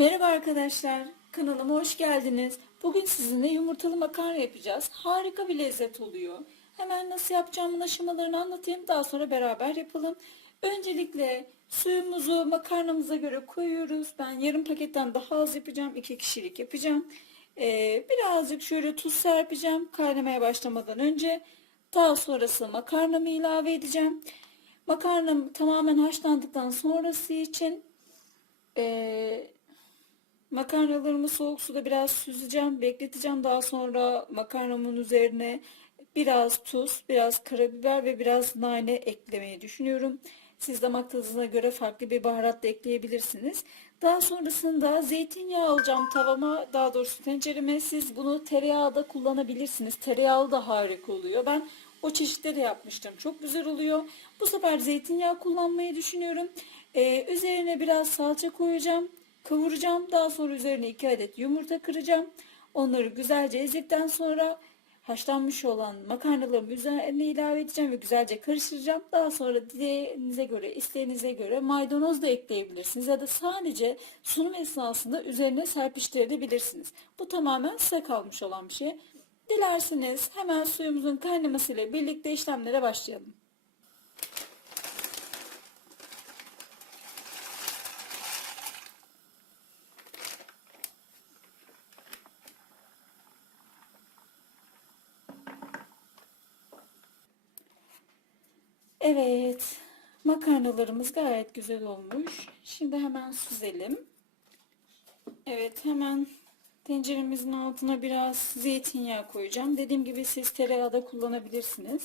Merhaba arkadaşlar, kanalıma hoş geldiniz. Bugün sizinle yumurtalı makarna yapacağız. Harika bir lezzet oluyor. Hemen nasıl yapacağımın aşamalarını anlatayım, daha sonra beraber yapalım. Öncelikle suyumuzu makarnamıza göre koyuyoruz. Ben yarım paketten daha az yapacağım, iki kişilik yapacağım. Ee, birazcık şöyle tuz serpeceğim kaynamaya başlamadan önce. Daha sonrası makarnamı ilave edeceğim. Makarnam tamamen haşlandıktan sonrası için ee, makarnalarımı soğuk suda biraz süzeceğim, bekleteceğim. Daha sonra makarnamın üzerine biraz tuz, biraz karabiber ve biraz nane eklemeyi düşünüyorum. Siz damak tadınıza göre farklı bir baharat da ekleyebilirsiniz. Daha sonrasında zeytinyağı alacağım tavama, daha doğrusu tencereme. Siz bunu tereyağı da kullanabilirsiniz. Tereyağı da harika oluyor. Ben o çeşitleri yapmıştım. Çok güzel oluyor. Bu sefer zeytinyağı kullanmayı düşünüyorum. Ee, üzerine biraz salça koyacağım. Kavuracağım. Daha sonra üzerine 2 adet yumurta kıracağım. Onları güzelce ezdikten sonra haşlanmış olan makarnalarımı üzerine ilave edeceğim ve güzelce karıştıracağım. Daha sonra dileğinize göre, isteğinize göre maydanoz da ekleyebilirsiniz ya da sadece sunum esnasında üzerine serpiştirebilirsiniz. Bu tamamen size kalmış olan bir şey. Dilerseniz hemen suyumuzun kaynamasıyla birlikte işlemlere başlayalım. Evet, makarnalarımız gayet güzel olmuş. Şimdi hemen süzelim. Evet, hemen tenceremizin altına biraz zeytinyağı koyacağım. Dediğim gibi siz tereyağı da kullanabilirsiniz.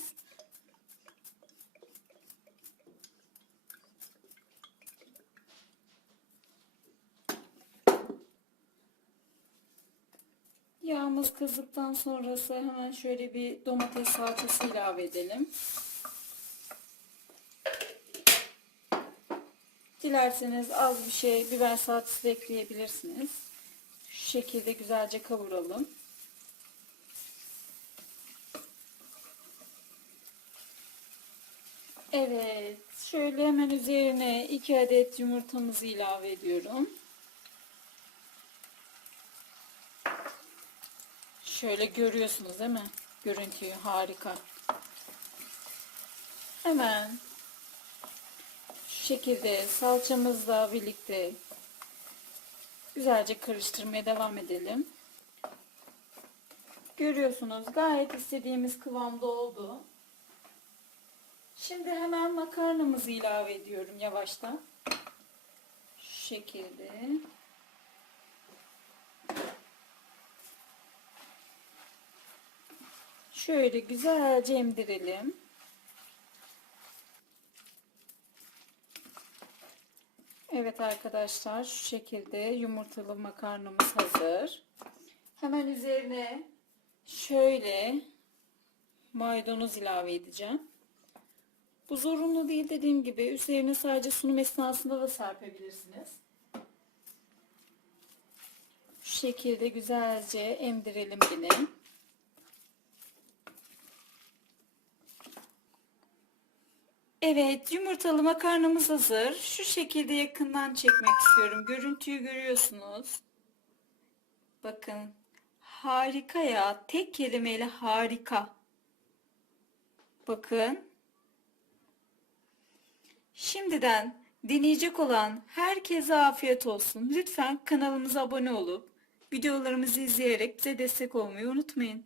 Yağımız kızdıktan sonrası hemen şöyle bir domates salçası ilave edelim. Dilerseniz az bir şey biber salçası da ekleyebilirsiniz. Şu şekilde güzelce kavuralım. Evet, şöyle hemen üzerine 2 adet yumurtamızı ilave ediyorum. Şöyle görüyorsunuz değil mi? Görüntüyü harika. Hemen şekilde salçamızla birlikte güzelce karıştırmaya devam edelim. Görüyorsunuz gayet istediğimiz kıvamda oldu. Şimdi hemen makarnamızı ilave ediyorum yavaştan. Şu şekilde. Şöyle güzelce emdirelim. Evet arkadaşlar şu şekilde yumurtalı makarnamız hazır. Hemen üzerine şöyle maydanoz ilave edeceğim. Bu zorunlu değil dediğim gibi üzerine sadece sunum esnasında da serpebilirsiniz. Şu şekilde güzelce emdirelim yine. Evet, yumurtalı makarnamız hazır. Şu şekilde yakından çekmek istiyorum. Görüntüyü görüyorsunuz. Bakın. Harika ya. Tek kelimeyle harika. Bakın. Şimdiden deneyecek olan herkese afiyet olsun. Lütfen kanalımıza abone olup videolarımızı izleyerek bize destek olmayı unutmayın.